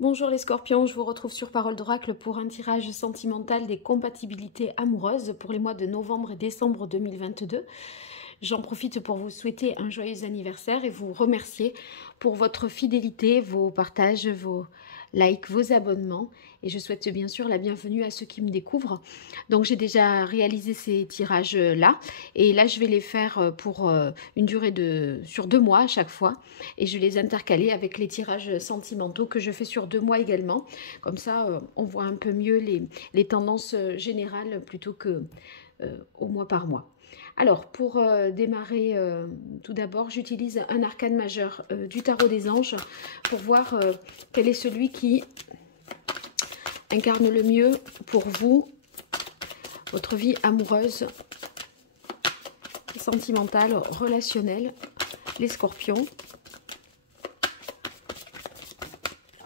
Bonjour les scorpions, je vous retrouve sur Parole d'Oracle pour un tirage sentimental des compatibilités amoureuses pour les mois de novembre et décembre 2022. J'en profite pour vous souhaiter un joyeux anniversaire et vous remercier pour votre fidélité, vos partages, vos likes, vos abonnements. Et je souhaite bien sûr la bienvenue à ceux qui me découvrent. Donc j'ai déjà réalisé ces tirages-là. Et là, je vais les faire pour une durée sur 2 mois à chaque fois. Et je les intercaler avec les tirages sentimentaux que je fais sur 2 mois également. Comme ça, on voit un peu mieux les tendances générales plutôt que au mois par mois. Alors, pour démarrer, tout d'abord, j'utilise un arcane majeur du tarot des anges pour voir quel est celui qui incarne le mieux pour vous, votre vie amoureuse, sentimentale, relationnelle, les scorpions.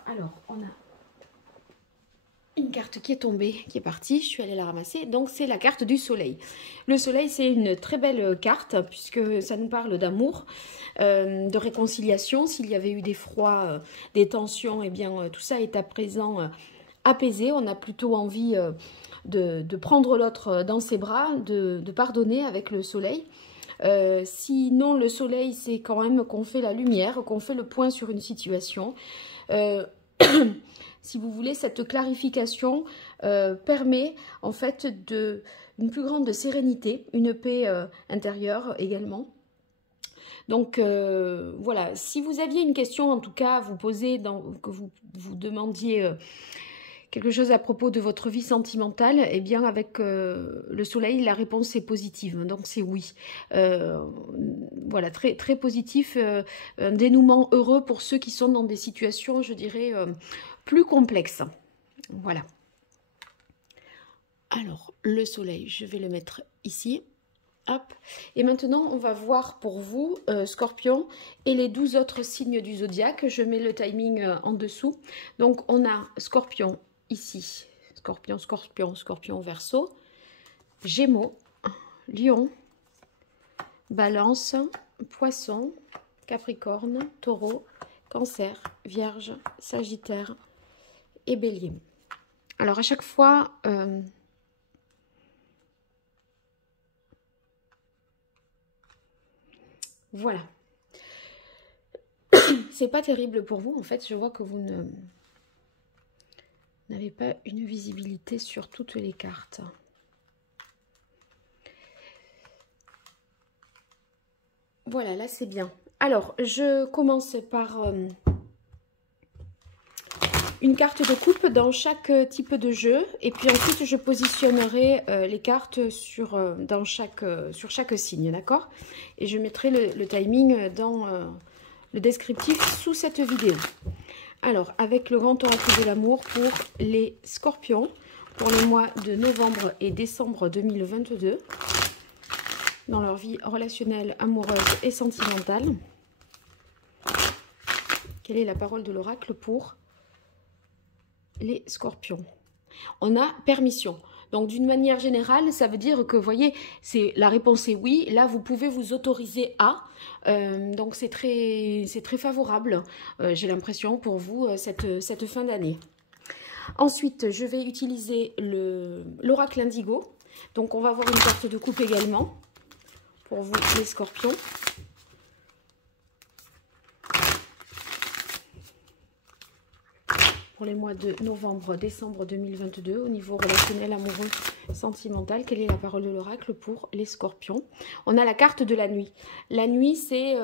Alors, on a une carte qui est tombée, qui est partie, je suis allée la ramasser, donc c'est la carte du soleil. Le soleil, c'est une très belle carte, puisque ça nous parle d'amour, de réconciliation. S'il y avait eu des froids, des tensions, et bien tout ça est à présent apaisé. On a plutôt envie de prendre l'autre dans ses bras, de pardonner avec le soleil. Sinon, le soleil, c'est quand même qu'on fait la lumière, qu'on fait le point sur une situation. Si vous voulez, cette clarification permet en fait une plus grande sérénité, une paix intérieure également. Donc voilà, si vous aviez une question en tout cas à vous poser, que vous demandiez quelque chose à propos de votre vie sentimentale, eh bien avec le soleil, la réponse est positive, donc c'est oui. Voilà, très, très positif, un dénouement heureux pour ceux qui sont dans des situations, je dirais, plus complexes. Voilà. Alors, le soleil, je vais le mettre ici. Hop. Et maintenant, on va voir pour vous, Scorpion, et les 12 autres signes du zodiaque. Je mets le timing en dessous. Donc, on a Scorpion ici. Scorpion, Scorpion, Scorpion, Verseau. Gémeaux, Lion, Balance, Poisson, Capricorne, Taureau, Cancer, Vierge, Sagittaire et Bélier. Alors, à chaque fois... voilà. C'est pas terrible pour vous. En fait, je vois que vous n'avez pas une visibilité sur toutes les cartes. Voilà, là c'est bien. Alors, je commence par une carte de coupe dans chaque type de jeu. Et puis ensuite, je positionnerai les cartes sur chaque signe, d'accord? Et je mettrai le timing dans le descriptif sous cette vidéo. Alors, avec le grand oracle de l'amour pour les scorpions, pour les mois de novembre et décembre 2022, dans leur vie relationnelle, amoureuse et sentimentale. Quelle est la parole de l'oracle pour les scorpions? On a permission. Donc, d'une manière générale, ça veut dire que, vous voyez, la réponse est oui. Là, vous pouvez vous autoriser à. Donc, c'est très favorable, j'ai l'impression, pour vous, cette fin d'année. Ensuite, je vais utiliser l'oracle indigo. Donc, on va avoir une carte de coupe également, pour vous, les scorpions. Pour les mois de novembre, décembre 2022, au niveau relationnel, amoureux, sentimental, quelle est la parole de l'oracle pour les scorpions? On a la carte de la nuit. La nuit, c'est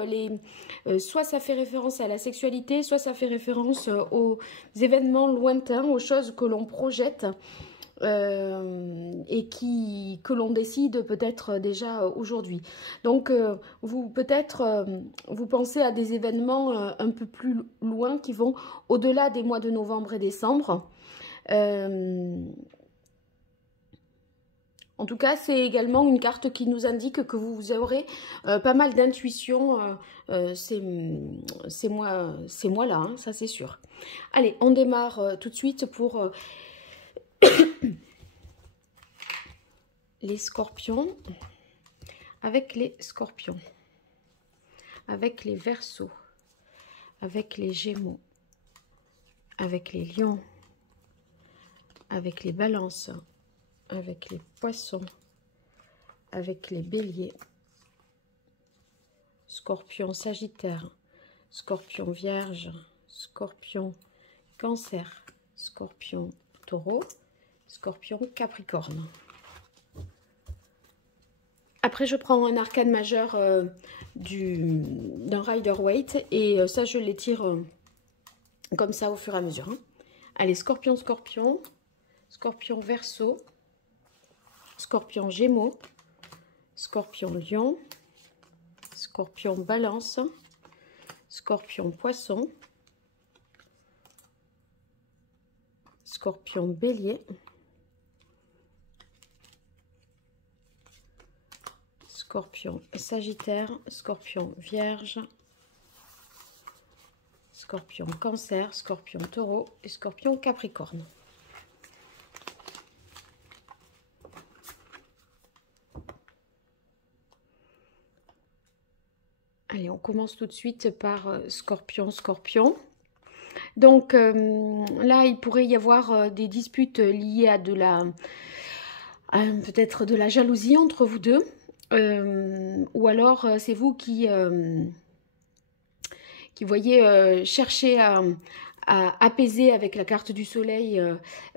soit ça fait référence à la sexualité, soit ça fait référence aux événements lointains, aux choses que l'on projette et que l'on décide peut-être déjà aujourd'hui. Donc, vous pensez à des événements un peu plus loin qui vont au-delà des mois de novembre et décembre. En tout cas, c'est également une carte qui nous indique que vous aurez pas mal d'intuition ces mois-là, hein, ça c'est sûr. Allez, on démarre tout de suite pour les scorpions, avec les scorpions, avec les verseaux, avec les gémeaux, avec les lions, avec les balances, avec les poissons, avec les béliers, scorpion, sagittaire, scorpion, vierge, scorpion, cancer, scorpion, taureau, scorpion, capricorne. Après, je prends un arcane majeur d'un Rider-Waite et ça, je les tire comme ça au fur et à mesure. Hein. Allez, scorpion, scorpion, scorpion, verseau, scorpion, gémeaux, scorpion, lion, scorpion, balance, scorpion, poisson, scorpion, bélier, scorpion, sagittaire, scorpion, vierge, scorpion, cancer, scorpion, taureau et scorpion, capricorne. Allez, on commence tout de suite par scorpion, scorpion. Donc là, il pourrait y avoir des disputes liées à peut-être de la jalousie entre vous deux. Ou alors c'est vous qui voyez chercher à apaiser avec la carte du soleil,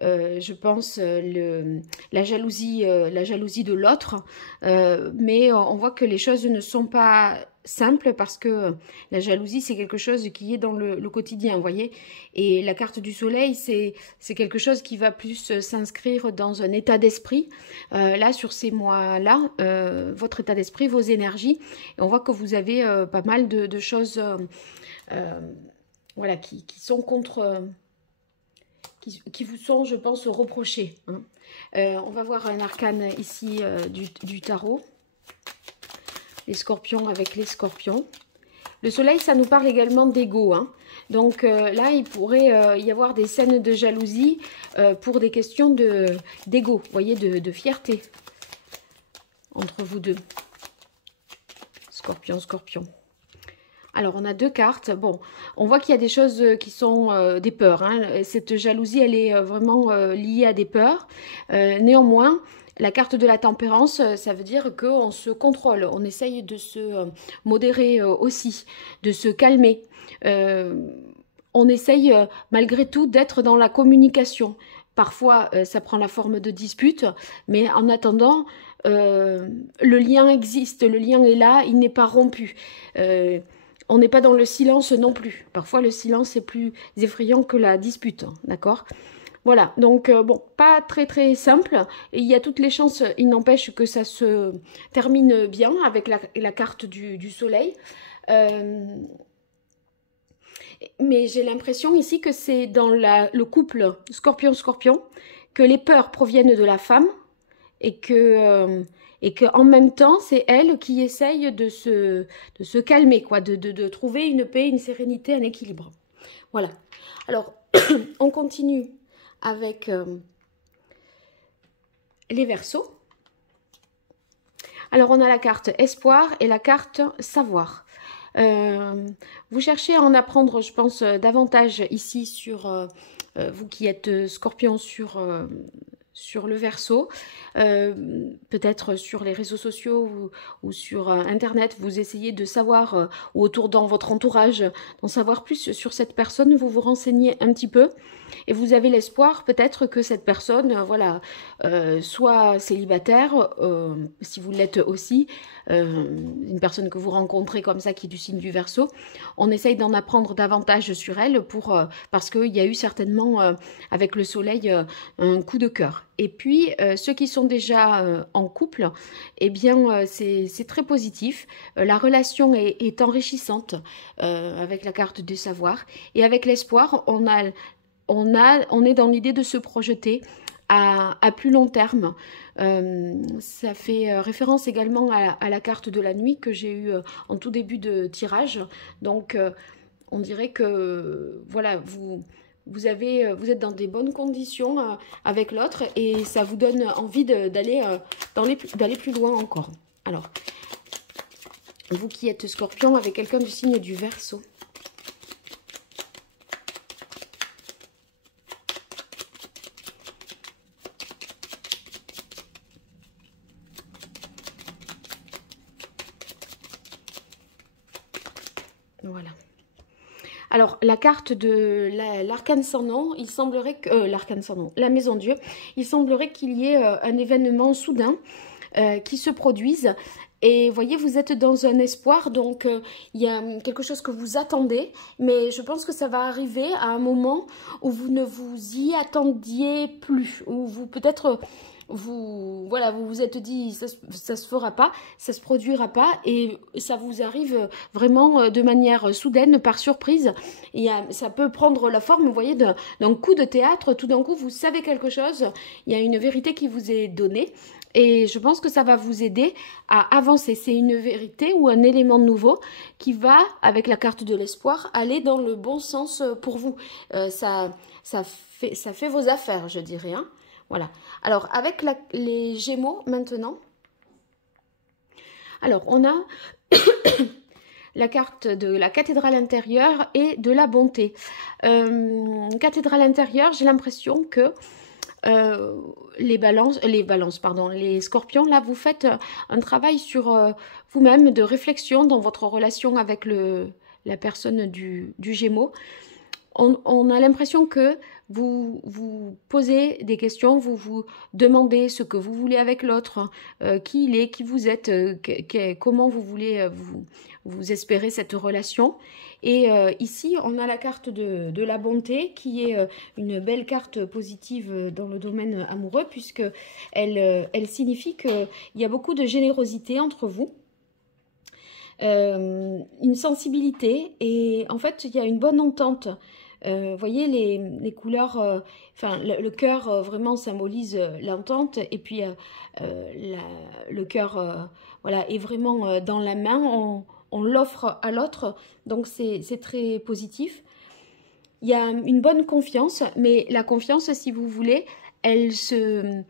je pense, la jalousie de l'autre. Mais on voit que les choses ne sont pas simples parce que la jalousie, c'est quelque chose qui est dans le quotidien, vous voyez. Et la carte du soleil, c'est quelque chose qui va plus s'inscrire dans un état d'esprit. Là, sur ces mois-là, votre état d'esprit, vos énergies. Et on voit que vous avez pas mal de choses... voilà, qui sont contre, qui vous sont, je pense, reprochés. Hein. On va voir un arcane ici du tarot. Les scorpions avec les scorpions. Le soleil, ça nous parle également d'ego. Hein. Donc là, il pourrait y avoir des scènes de jalousie pour des questions d'ego, vous voyez, de fierté entre vous deux. Scorpion, scorpion. Alors, on a deux cartes. Bon, on voit qu'il y a des choses qui sont des peurs. Hein. Cette jalousie, elle est vraiment liée à des peurs. Néanmoins, la carte de la tempérance, ça veut dire qu'on se contrôle. On essaye de se modérer aussi, de se calmer. On essaye malgré tout d'être dans la communication. Parfois, ça prend la forme de dispute, mais en attendant, le lien existe, le lien est là, il n'est pas rompu. On n'est pas dans le silence non plus. Parfois, le silence est plus effrayant que la dispute, d'accord ? Voilà, donc bon, pas très très simple. Et il y a toutes les chances, il n'empêche que ça se termine bien avec la carte du soleil. Mais j'ai l'impression ici que c'est dans le couple scorpion-scorpion que les peurs proviennent de la femme et que en même temps, c'est elle qui essaye de se calmer, quoi, de trouver une paix, une sérénité, un équilibre. Voilà. Alors, on continue avec les Verseaux. Alors, on a la carte espoir et la carte savoir. Vous cherchez à en apprendre, je pense, davantage ici sur vous qui êtes scorpion sur le Verseau, peut-être sur les réseaux sociaux ou sur internet, vous essayez de savoir, ou autour dans votre entourage, d'en savoir plus sur cette personne, vous vous renseignez un petit peu, et vous avez l'espoir peut-être que cette personne, voilà, soit célibataire, si vous l'êtes aussi, une personne que vous rencontrez comme ça qui est du signe du Verseau, on essaye d'en apprendre davantage sur elle parce qu'il y a eu certainement avec le soleil un coup de cœur. Et puis ceux qui sont déjà en couple, eh bien c'est très positif. La relation est enrichissante avec la carte du savoir, et avec l'espoir, on est dans l'idée de se projeter à plus long terme. Ça fait référence également à la carte de la nuit que j'ai eue en tout début de tirage. Donc on dirait que voilà, vous êtes dans des bonnes conditions avec l'autre, et ça vous donne envie d'aller plus loin encore. Alors, vous qui êtes scorpion avec quelqu'un du signe du Verseau. Alors, la carte de l'arcane sans nom, il semblerait que... l'arcane sans nom, la maison Dieu, il semblerait qu'il y ait un événement soudain qui se produise. Et vous voyez, vous êtes dans un espoir, donc il y a quelque chose que vous attendez, mais je pense que ça va arriver à un moment où vous ne vous y attendiez plus, où vous peut-être... voilà, vous vous êtes dit ça se fera pas, ça se produira pas et ça vous arrive vraiment de manière soudaine, par surprise. Et ça peut prendre la forme, vous voyez, d'un coup de théâtre. Tout d'un coup, vous savez quelque chose, il y a une vérité qui vous est donnée. Et je pense que ça va vous aider à avancer. C'est une vérité ou un élément nouveau qui va, avec la carte de l'espoir, aller dans le bon sens pour vous. Ça fait vos affaires, je dirais, hein. Voilà. Alors, avec les Gémeaux, maintenant. Alors, on a la carte de la cathédrale intérieure et de la bonté. Cathédrale intérieure, j'ai l'impression que les scorpions, là, vous faites un travail sur vous-même de réflexion dans votre relation avec la personne du Gémeaux. On a l'impression que vous vous posez des questions, vous vous demandez ce que vous voulez avec l'autre, qui il est, qui vous êtes, comment vous voulez vous espérer cette relation. Et ici, on a la carte de la bonté qui est une belle carte positive dans le domaine amoureux puisque elle signifie qu'il y a beaucoup de générosité entre vous. Une sensibilité et en fait il y a une bonne entente. Vous voyez les couleurs, enfin le cœur vraiment symbolise l'entente et puis le cœur voilà, est vraiment dans la main, on l'offre à l'autre, donc c'est très positif. Il y a une bonne confiance, mais la confiance, si vous voulez, elle se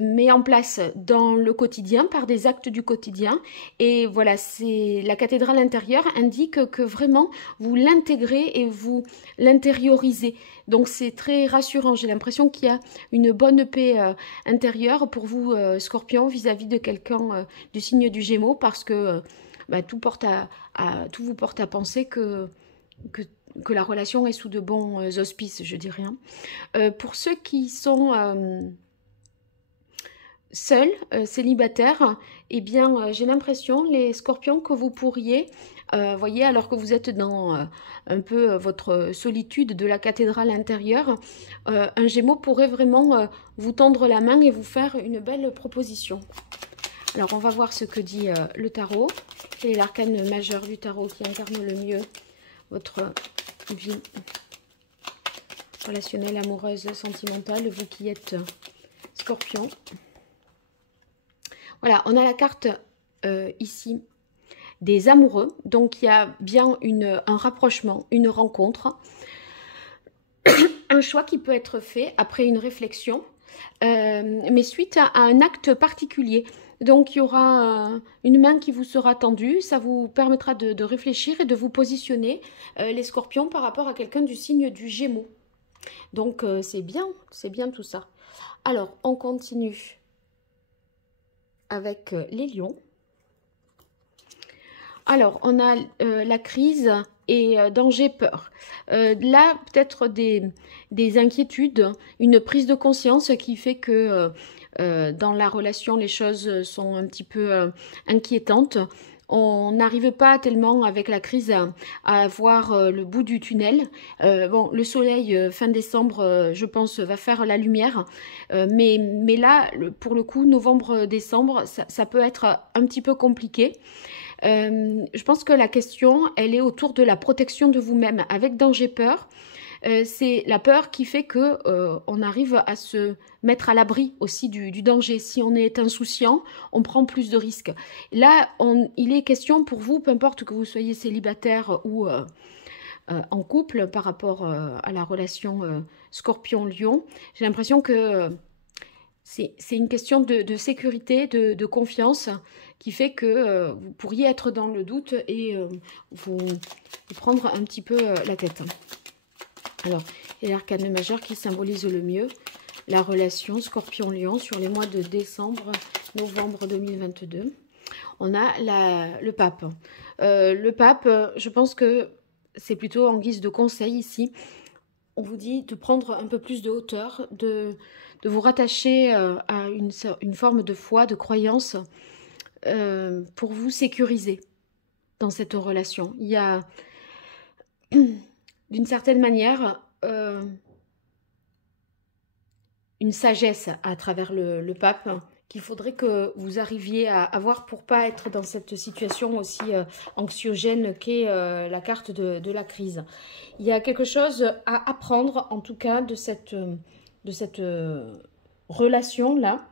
met en place dans le quotidien, par des actes du quotidien. Et voilà, la cathédrale intérieure indique que vraiment, vous l'intégrez et vous l'intériorisez. Donc, c'est très rassurant. J'ai l'impression qu'il y a une bonne paix intérieure pour vous, Scorpion, vis-à-vis de quelqu'un du signe du Gémeaux, parce que tout vous porte à penser que la relation est sous de bons auspices, je dirais. Pour ceux qui sont seuls, célibataires, eh bien, j'ai l'impression, les scorpions, que vous pourriez, voyez, alors que vous êtes dans un peu votre solitude de la cathédrale intérieure, un Gémeaux pourrait vraiment vous tendre la main et vous faire une belle proposition. Alors, on va voir ce que dit le tarot. Quel est l'arcane majeur du tarot qui incarne le mieux votre vie relationnelle, amoureuse, sentimentale, vous qui êtes Scorpion. Voilà, on a la carte ici des amoureux. Donc, il y a bien un rapprochement, une rencontre, un choix qui peut être fait après une réflexion, mais suite à un acte particulier. Donc, il y aura une main qui vous sera tendue. Ça vous permettra de réfléchir et de vous positionner, les scorpions, par rapport à quelqu'un du signe du Gémeaux. Donc, c'est bien tout ça. Alors, on continue avec les lions. Alors, on a la crise et danger, peur. Là, peut-être des inquiétudes, une prise de conscience qui fait que dans la relation, les choses sont un petit peu inquiétantes. On n'arrive pas tellement avec la crise à voir le bout du tunnel. Bon, le soleil, fin décembre, je pense, va faire la lumière. Mais là, pour le coup, novembre-décembre, ça peut être un petit peu compliqué. Je pense que la question, elle est autour de la protection de vous-même. Avec danger, peur, c'est la peur qui fait que on arrive à se mettre à l'abri aussi du danger. Si on est insouciant, on prend plus de risques. Là, il est question pour vous, peu importe que vous soyez célibataire ou en couple, par rapport à la relation Scorpion-Lion, j'ai l'impression que c'est une question de sécurité, de confiance, qui fait que vous pourriez être dans le doute et vous prendre un petit peu la tête. Alors, il y a l'arcane majeur qui symbolise le mieux la relation Scorpion-Lion sur les mois de décembre, novembre 2022. On a le pape. Le pape, je pense que c'est plutôt en guise de conseil ici. On vous dit de prendre un peu plus de hauteur, de vous rattacher à une forme de foi, de croyance, pour vous sécuriser dans cette relation. Il y a, d'une certaine manière, une sagesse à travers le pape qu'il faudrait que vous arriviez à avoir pour pas être dans cette situation aussi anxiogène qu'est la carte de la crise. Il y a quelque chose à apprendre, en tout cas, de cette relation-là.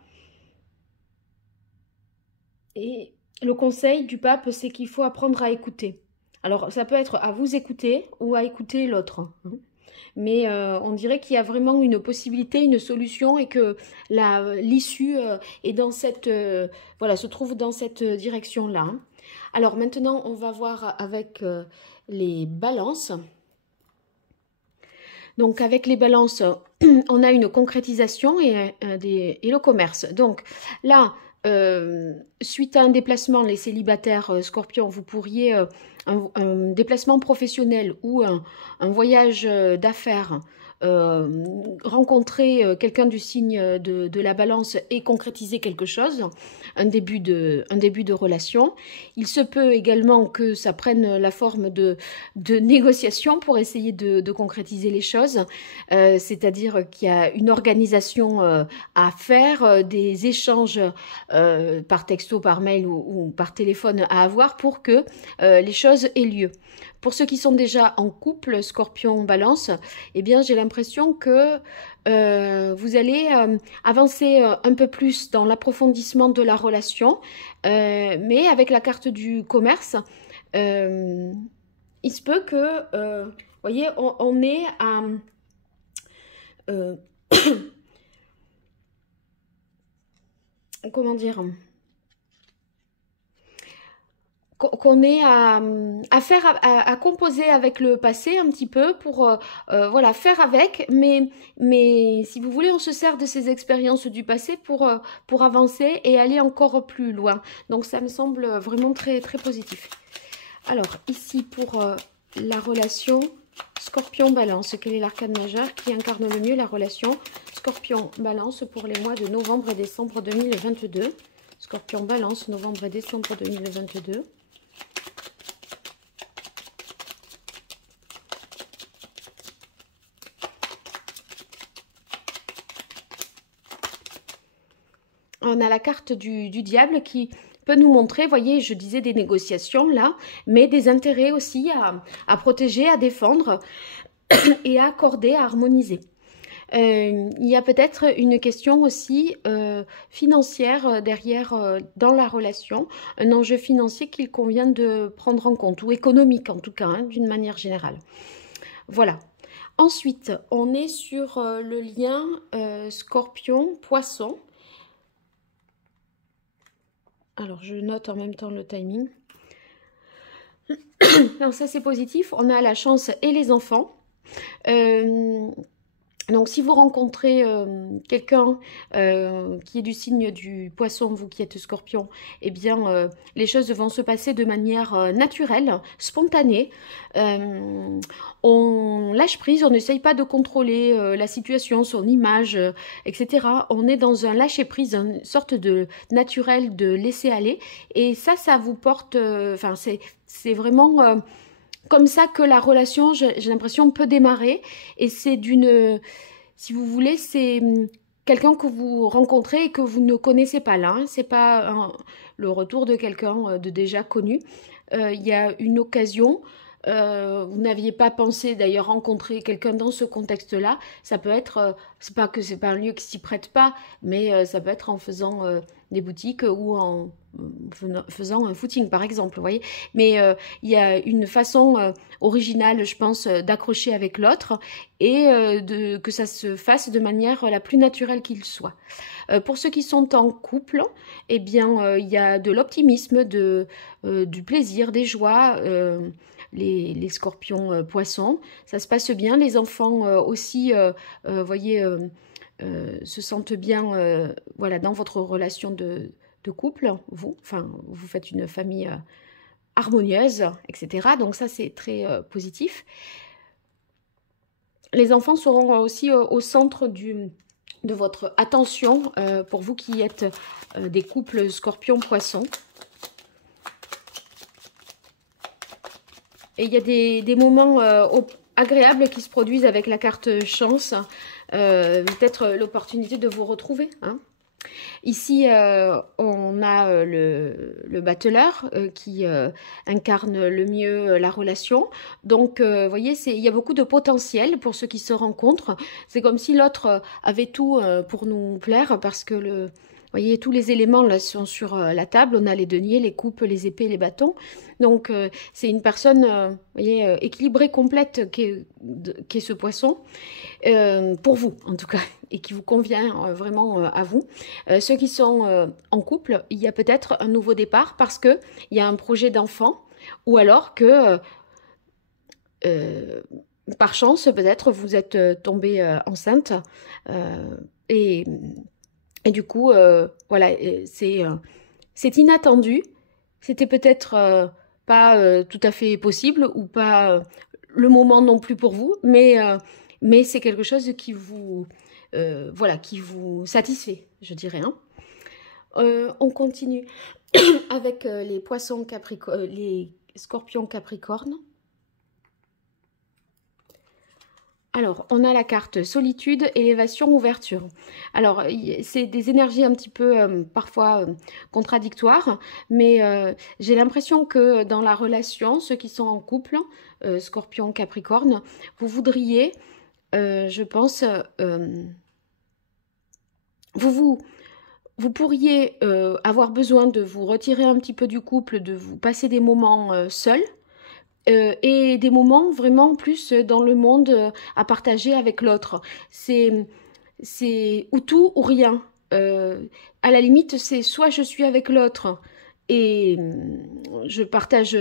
Et le conseil du pape, c'est qu'il faut apprendre à écouter. Alors, ça peut être à vous écouter ou à écouter l'autre. Mais on dirait qu'il y a vraiment une possibilité, une solution et que l'issue est dans cette, voilà, se trouve dans cette direction-là. Alors maintenant, on va voir avec les balances. Donc avec les balances, on a une concrétisation et le commerce. Donc là, suite à un déplacement, les célibataires scorpions, vous pourriez, un déplacement professionnel ou un voyage d'affaires, rencontrer quelqu'un du signe de la balance et concrétiser quelque chose, un début de relation. Il se peut également que ça prenne la forme de négociation pour essayer de concrétiser les choses, c'est-à-dire qu'il y a une organisation à faire, des échanges par texto, par mail ou par téléphone à avoir pour que les choses aient lieu. Pour ceux qui sont déjà en couple, Scorpion, Balance, eh bien j'ai l'impression que vous allez avancer un peu plus dans l'approfondissement de la relation, mais avec la carte du commerce, il se peut que, vous voyez, on est à... comment dire, qu'on ait à composer avec le passé un petit peu pour voilà, faire avec, mais si vous voulez, on se sert de ces expériences du passé pour avancer et aller encore plus loin. Donc ça me semble vraiment très, très positif. Alors ici pour la relation Scorpion-Balance, quel est l'arcane majeur qui incarne le mieux la relation Scorpion-Balance pour les mois de novembre et décembre 2022? Scorpion-Balance, novembre et décembre 2022. On a la carte du diable qui peut nous montrer, voyez, je disais des négociations là, mais des intérêts aussi à protéger, à défendre et à accorder, à harmoniser. Il y a peut-être une question aussi financière derrière dans la relation, un enjeu financier qu'il convient de prendre en compte, ou économique en tout cas, hein, d'une manière générale. Voilà. Ensuite, on est sur le lien Scorpion-Poisson. Alors, je note en même temps le timing. Alors, ça, c'est positif. On a la chance et les enfants. Donc, si vous rencontrez quelqu'un qui est du signe du poisson, vous qui êtes scorpion, eh bien, les choses vont se passer de manière naturelle, spontanée. On lâche prise, on n'essaye pas de contrôler la situation, son image, etc. On est dans un lâcher-prise, une sorte de naturel de laisser aller. Et ça vous porte... Enfin, c'est vraiment... comme ça que la relation, j'ai l'impression, peut démarrer. Et c'est d'une... Si vous voulez, c'est quelqu'un que vous rencontrez et que vous ne connaissez pas là. Hein. C'est pas le retour de quelqu'un de déjà connu. Il y a une occasion. Vous n'aviez pas pensé d'ailleurs rencontrer quelqu'un dans ce contexte-là. Ça peut être... c'est pas que c'est pas un lieu qui s'y prête pas, mais ça peut être en faisant des boutiques ou en... faisant un footing par exemple, vous voyez. Mais il y a une façon originale, je pense, d'accrocher avec l'autre et que ça se fasse de manière la plus naturelle qu'il soit. Pour ceux qui sont en couple, eh bien, il y a de l'optimisme, du plaisir, des joies, les scorpions poissons. Ça se passe bien, les enfants aussi, voyez, se sentent bien voilà, dans votre relation de couple, vous faites une famille harmonieuse, etc. Donc ça, c'est très positif. Les enfants seront aussi au centre de votre attention pour vous qui êtes des couples scorpion-poisson. Et il y a des moments agréables qui se produisent avec la carte chance. Peut-être l'opportunité de vous retrouver. Hein. Ici, on a le battleur qui incarne le mieux la relation. Donc, vous voyez, il y a beaucoup de potentiel pour ceux qui se rencontrent. C'est comme si l'autre avait tout pour nous plaire parce que vous voyez, tous les éléments là sont sur la table. On a les deniers, les coupes, les épées, les bâtons. Donc, c'est une personne vous voyez, équilibrée, complète qui est ce poisson. Pour vous, en tout cas, et qui vous convient vraiment à vous. Ceux qui sont en couple, il y a peut-être un nouveau départ parce qu'il y a un projet d'enfant ou alors que, par chance, peut-être, vous êtes tombée enceinte et du coup, voilà, c'est inattendu. C'était peut-être pas tout à fait possible ou pas le moment non plus pour vous, mais c'est quelque chose qui vous, voilà, qui vous satisfait, je dirais. Hein. On continue avec les poissons capricornes, les scorpions capricornes. Alors, on a la carte solitude, élévation, ouverture. Alors, c'est des énergies un petit peu parfois contradictoires, mais j'ai l'impression que dans la relation, ceux qui sont en couple, scorpion, capricorne, vous voudriez, je pense, vous pourriez avoir besoin de vous retirer un petit peu du couple, de vous passer des moments seuls, et des moments vraiment plus dans le monde à partager avec l'autre. C'est ou tout ou rien. À la limite, c'est soit je suis avec l'autre et je partage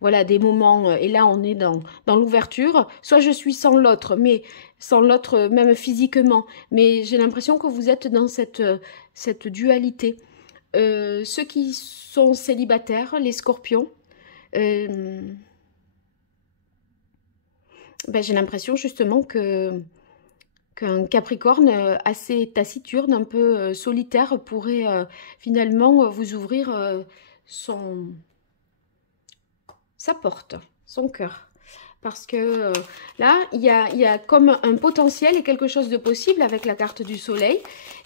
voilà, des moments, et là on est dans l'ouverture, soit je suis sans l'autre, mais sans l'autre même physiquement. Mais j'ai l'impression que vous êtes dans cette dualité. Ceux qui sont célibataires, les scorpions, ben, j'ai l'impression justement qu'un Capricorne assez taciturne, un peu solitaire, pourrait finalement vous ouvrir sa porte, son cœur. Parce que là, il y a comme un potentiel et quelque chose de possible avec la carte du soleil.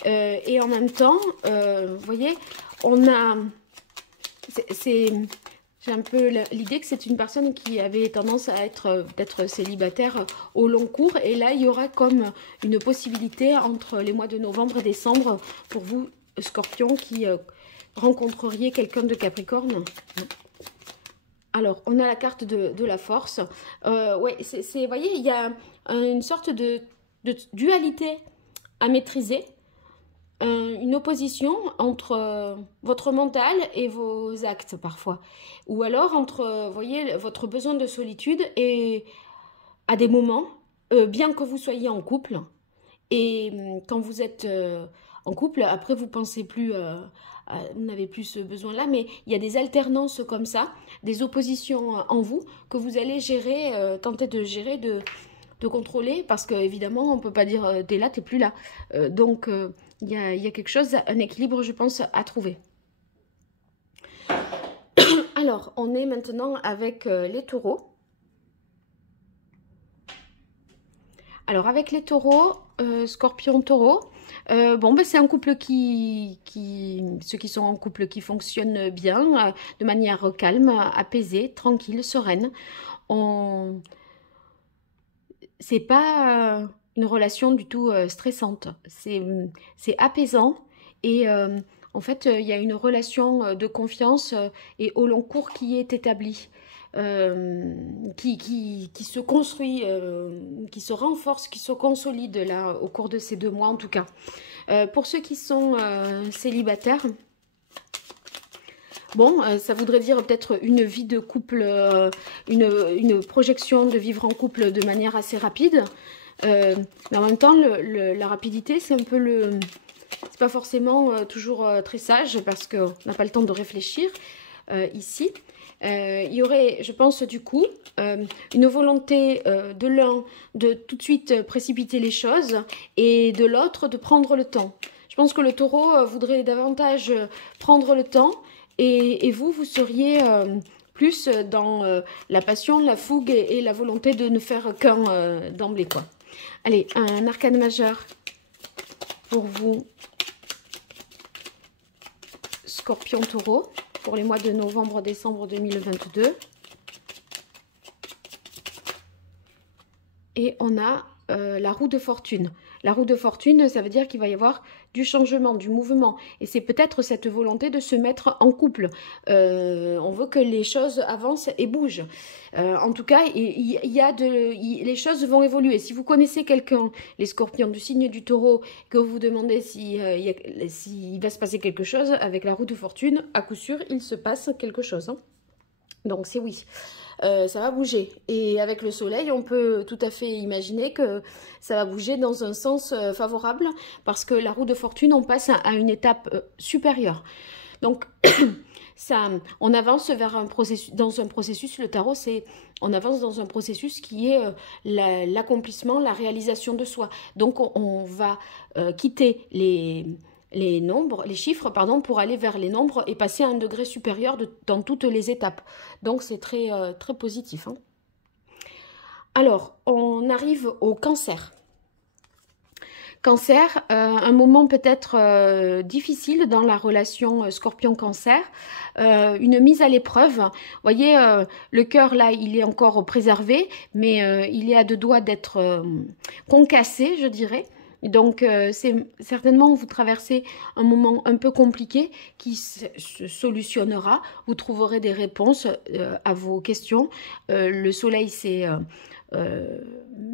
Et en même temps, vous voyez, on a... J'ai un peu l'idée que c'est une personne qui avait tendance à d'être célibataire au long cours. Et là, il y aura comme une possibilité entre les mois de novembre et décembre pour vous, Scorpion, qui rencontreriez quelqu'un de Capricorne. Alors, on a la carte de la force. Ouais, vous voyez, il y a une sorte de dualité à maîtriser. Une opposition entre votre mental et vos actes parfois. Ou alors entre, vous voyez, votre besoin de solitude et à des moments, bien que vous soyez en couple, et quand vous êtes en couple, après vous pensez plus, vous n'avez plus ce besoin-là, mais il y a des alternances comme ça, des oppositions en vous que vous allez gérer, tenter de gérer, de contrôler, parce qu'évidemment, on ne peut pas dire t'es là, t'es plus là. Donc, il y a quelque chose, un équilibre, je pense, à trouver. Alors, on est maintenant avec les taureaux. Alors, avec les taureaux, scorpion-taureau, bon, ben, c'est un couple ceux qui sont en couple qui fonctionnent bien, de manière calme, apaisée, tranquille, sereine. C'est pas une relation du tout stressante, c'est apaisant et en fait il y a une relation de confiance et au long cours qui est établie, qui se construit, qui se renforce, qui se consolide là au cours de ces 2 mois en tout cas. Pour ceux qui sont célibataires, bon, ça voudrait dire peut-être une vie de couple, une projection de vivre en couple de manière assez rapide. Mais en même temps, la rapidité, c'est un peu c'est pas forcément toujours très sage parce qu'on n'a pas le temps de réfléchir ici. Il y aurait, je pense, du coup, une volonté de l'un de tout de suite précipiter les choses et de l'autre de prendre le temps. Je pense que le taureau voudrait davantage prendre le temps et vous, vous seriez plus dans la passion, la fougue et la volonté de ne faire qu'un d'emblée, quoi. Allez, un arcane majeur pour vous, Scorpion Taureau, pour les mois de novembre-décembre 2022. Et on a la roue de fortune. La roue de fortune, ça veut dire qu'il va y avoir du changement, du mouvement. Et c'est peut-être cette volonté de se mettre en couple. On veut que les choses avancent et bougent. En tout cas, les choses vont évoluer. Si vous connaissez quelqu'un, les scorpions du signe du taureau, que vous vous demandez s'il va se passer quelque chose, avec la roue de fortune, à coup sûr, il se passe quelque chose. Hein. Donc c'est oui. Ça va bouger. Et avec le soleil, on peut tout à fait imaginer que ça va bouger dans un sens favorable parce que la roue de fortune, on passe à une étape supérieure. Donc, on avance vers dans un processus, le tarot, on avance dans un processus qui est l'accomplissement, la réalisation de soi. Donc, on va quitter les chiffres, pardon, pour aller vers les nombres et passer à un degré supérieur dans toutes les étapes. Donc, c'est très, très positif. Hein. Alors, on arrive au cancer. Cancer, un moment peut-être difficile dans la relation scorpion-cancer, une mise à l'épreuve. Vous voyez, le cœur, là, il est encore préservé, mais il est à deux doigts d'être concassé, je dirais. Donc, c'est certainement vous traversez un moment un peu compliqué qui se solutionnera. Vous trouverez des réponses à vos questions. Le soleil, c'est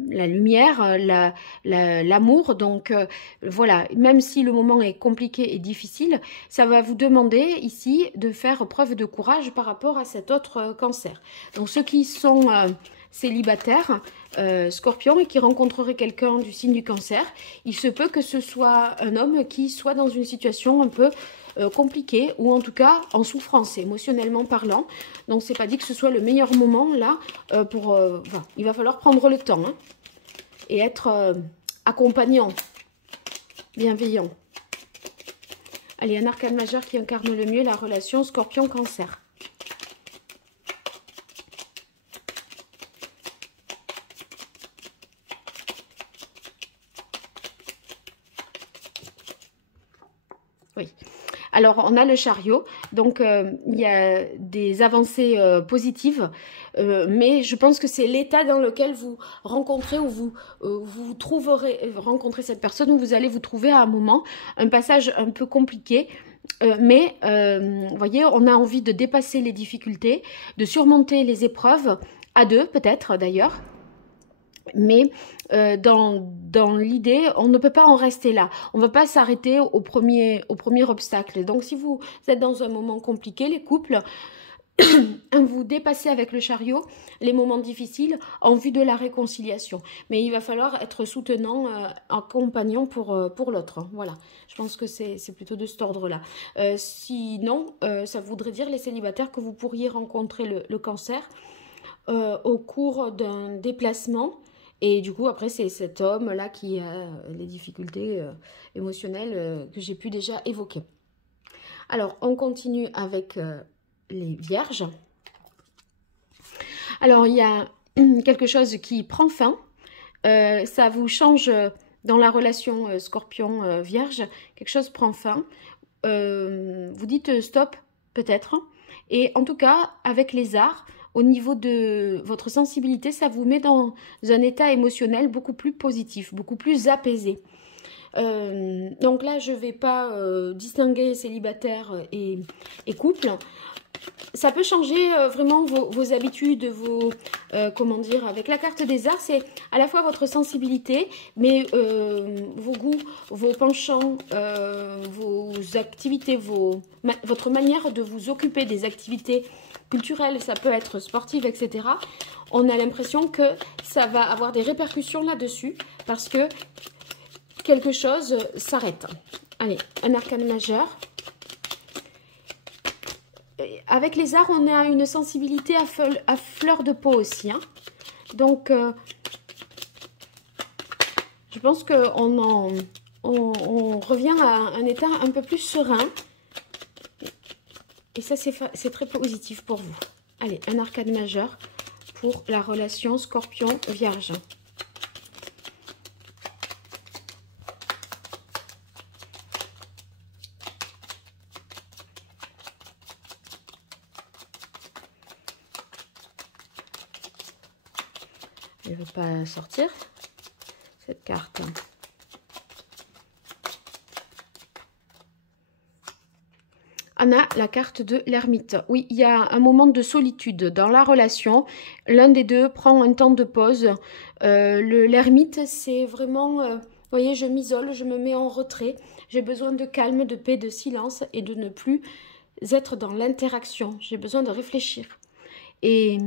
la lumière, l'amour. Donc, voilà, même si le moment est compliqué et difficile, ça va vous demander ici de faire preuve de courage par rapport à cet autre cancer. Donc, ceux qui sont célibataires, Scorpion, et qui rencontrerait quelqu'un du signe du cancer, il se peut que ce soit un homme qui soit dans une situation un peu compliquée ou en tout cas en souffrance émotionnellement parlant. Donc c'est pas dit que ce soit le meilleur moment là enfin, il va falloir prendre le temps hein, et être accompagnant, bienveillant. Allez, un arcane majeur qui incarne le mieux la relation Scorpion-Cancer. Oui. Alors, on a le chariot, donc il y a des avancées positives, mais je pense que c'est l'état dans lequel vous rencontrez ou vous trouverez, rencontrer cette personne où vous allez vous trouver à un moment, un passage un peu compliqué, mais vous voyez, on a envie de dépasser les difficultés, de surmonter les épreuves, à deux peut-être d'ailleurs. Mais dans l'idée, on ne peut pas en rester là. On ne va pas s'arrêter au premier obstacle. Donc, si vous êtes dans un moment compliqué, les couples, vous dépassez avec le chariot les moments difficiles en vue de la réconciliation. Mais il va falloir être soutenant, accompagnant pour l'autre. Hein. Voilà, je pense que c'est plutôt de cet ordre-là. Sinon, ça voudrait dire, les célibataires, que vous pourriez rencontrer le cancer au cours d'un déplacement. Et du coup, après, c'est cet homme-là qui a les difficultés émotionnelles que j'ai pu déjà évoquer. Alors, on continue avec les vierges. Alors, il y a quelque chose qui prend fin. Ça vous change dans la relation scorpion-vierge. Quelque chose prend fin. Vous dites stop, peut-être. Et en tout cas, avec les arts, au niveau de votre sensibilité, ça vous met dans un état émotionnel beaucoup plus positif, beaucoup plus apaisé. Donc là, je ne vais pas distinguer célibataire et couple. Ça peut changer vraiment vos habitudes, comment dire, avec la carte des arts, c'est à la fois votre sensibilité, mais vos goûts, vos penchants, vos activités, votre manière de vous occuper des activités culturelles, ça peut être sportive, etc. On a l'impression que ça va avoir des répercussions là-dessus, parce que quelque chose s'arrête. Allez, un arcane majeur. avec les arts, on a une sensibilité à fleur de peau aussi. Hein. Donc, je pense qu'on on revient à un état un peu plus serein. Et ça, c'est très positif pour vous. Allez, un arcane majeur pour la relation Scorpion-Vierge. Elle ne veut pas sortir, cette carte. On a la carte de l'ermite. Oui, il y a un moment de solitude dans la relation. L'un des deux prend un temps de pause. L'ermite, c'est vraiment... vous voyez, je m'isole, je me mets en retrait. J'ai besoin de calme, de paix, de silence et de ne plus être dans l'interaction. J'ai besoin de réfléchir. Et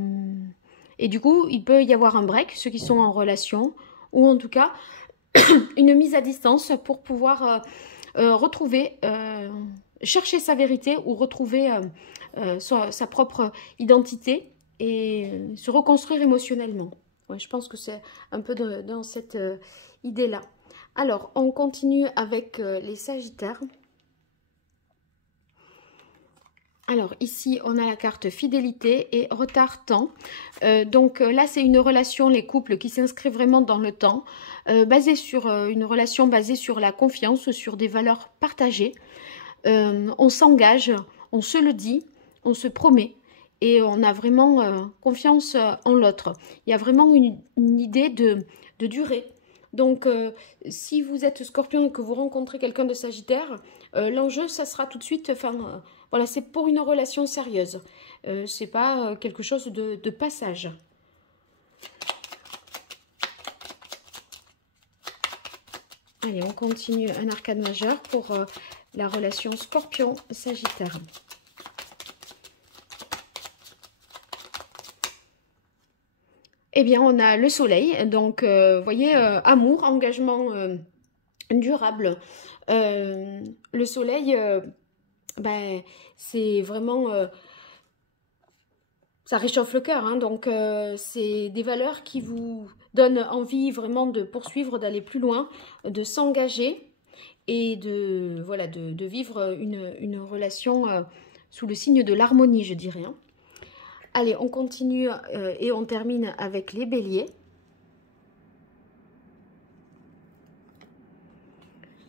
du coup, il peut y avoir un break, ceux qui sont en relation, ou en tout cas, une mise à distance pour pouvoir retrouver... chercher sa vérité ou retrouver sa propre identité et se reconstruire émotionnellement. Ouais, je pense que c'est un peu dans cette idée-là. Alors, on continue avec les Sagittaires. Alors, ici, on a la carte fidélité et retard-temps. Donc là, c'est une relation, les couples, qui s'inscrivent vraiment dans le temps, basée sur une relation basée sur la confiance, sur des valeurs partagées. On s'engage, on se le dit, on se promet et on a vraiment confiance en l'autre. Il y a vraiment une idée de durée. Donc, si vous êtes Scorpion et que vous rencontrez quelqu'un de Sagittaire, l'enjeu, ça sera tout de suite, voilà, c'est pour une relation sérieuse. C'est pas quelque chose de passage. Allez, on continue un arcane majeur pour la relation Scorpion-Sagittaire. Eh bien, on a le soleil. Donc, vous voyez, amour, engagement durable. Le soleil, ben, c'est vraiment... ça réchauffe le cœur. Hein, donc, c'est des valeurs qui vous donnent envie vraiment de poursuivre, d'aller plus loin, de s'engager. Et voilà, de vivre une relation sous le signe de l'harmonie, je dirais. Hein. Allez, on continue et on termine avec les béliers.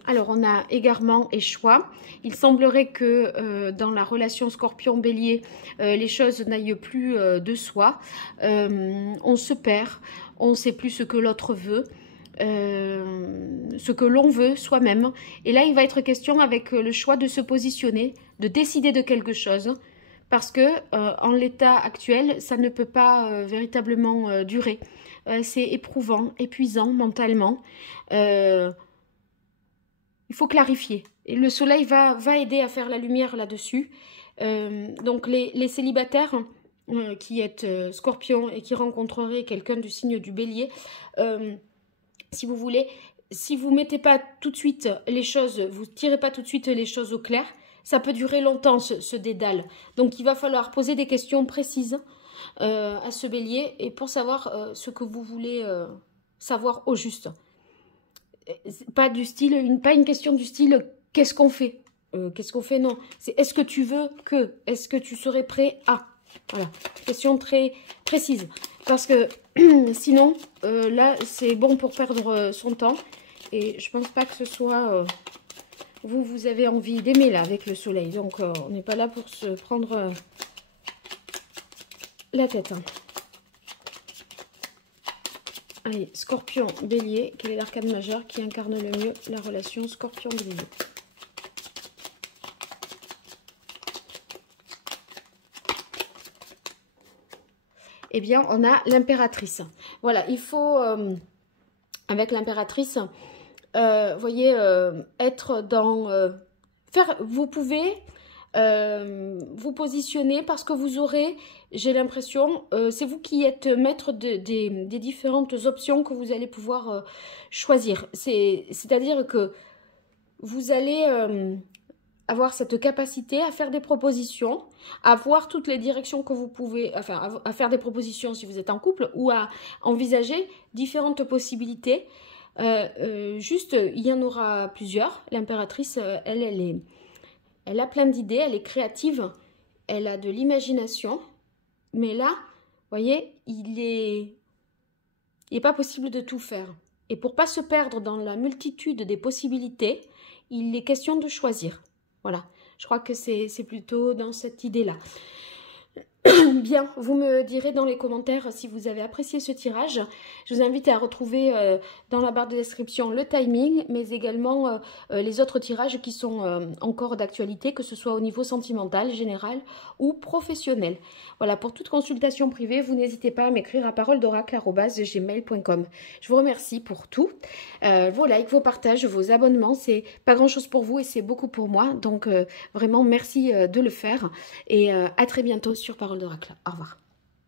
Alors, on a égarement et choix. Il semblerait que dans la relation Scorpion-Bélier, les choses n'aillent plus de soi. On se perd, on ne sait plus ce que l'autre veut. Ce que l'on veut soi-même. Et là, il va être question avec le choix de se positionner, de décider de quelque chose, parce que en l'état actuel, ça ne peut pas véritablement durer. C'est éprouvant, épuisant mentalement. Il faut clarifier. Et le soleil va aider à faire la lumière là-dessus. Donc, les célibataires qui êtes Scorpion et qui rencontreraient quelqu'un du signe du Bélier, si vous voulez, si vous mettez pas tout de suite les choses, vous tirez pas tout de suite les choses au clair, ça peut durer longtemps ce dédale. Donc il va falloir poser des questions précises à ce bélier et pour savoir ce que vous voulez savoir au juste. Pas du style, pas une question du style qu'est-ce qu'on fait, qu'est-ce qu'on fait, non. C'est est-ce que tu veux que, est-ce que tu serais prêt à. Voilà, question très précise. Parce que sinon, là, c'est bon pour perdre son temps. Et je pense pas que ce soit... vous avez envie d'aimer, là, avec le soleil. Donc, on n'est pas là pour se prendre la tête. Hein. Allez, Scorpion, Bélier. Quel est l'arcane majeur qui incarne le mieux la relation Scorpion-Bélier? Eh bien, on a l'impératrice. Voilà, il faut, avec l'impératrice, voyez, être dans... vous pouvez vous positionner parce que vous aurez, j'ai l'impression, c'est vous qui êtes maître des différentes options que vous allez pouvoir choisir. C'est-à-dire que vous allez avoir cette capacité à faire des propositions, à voir toutes les directions que vous pouvez, enfin, à faire des propositions si vous êtes en couple, ou à envisager différentes possibilités. Juste, il y en aura plusieurs. L'impératrice, elle a plein d'idées, elle est créative, elle a de l'imagination. Mais là, vous voyez, il n'est pas possible de tout faire. Et pour ne pas se perdre dans la multitude des possibilités, il est question de choisir. Voilà, je crois que c'est plutôt dans cette idée-là. Bien, vous me direz dans les commentaires si vous avez apprécié ce tirage. Je vous invite à retrouver dans la barre de description le timing, mais également les autres tirages qui sont encore d'actualité, que ce soit au niveau sentimental, général ou professionnel. Voilà, pour toute consultation privée, vous n'hésitez pas à m'écrire à paroledoracle@gmail.com. Je vous remercie pour tout. Vos likes, vos partages, vos abonnements, c'est pas grand-chose pour vous et c'est beaucoup pour moi. Donc vraiment, merci de le faire. Et à très bientôt sur Parole d'Oracle. Au revoir.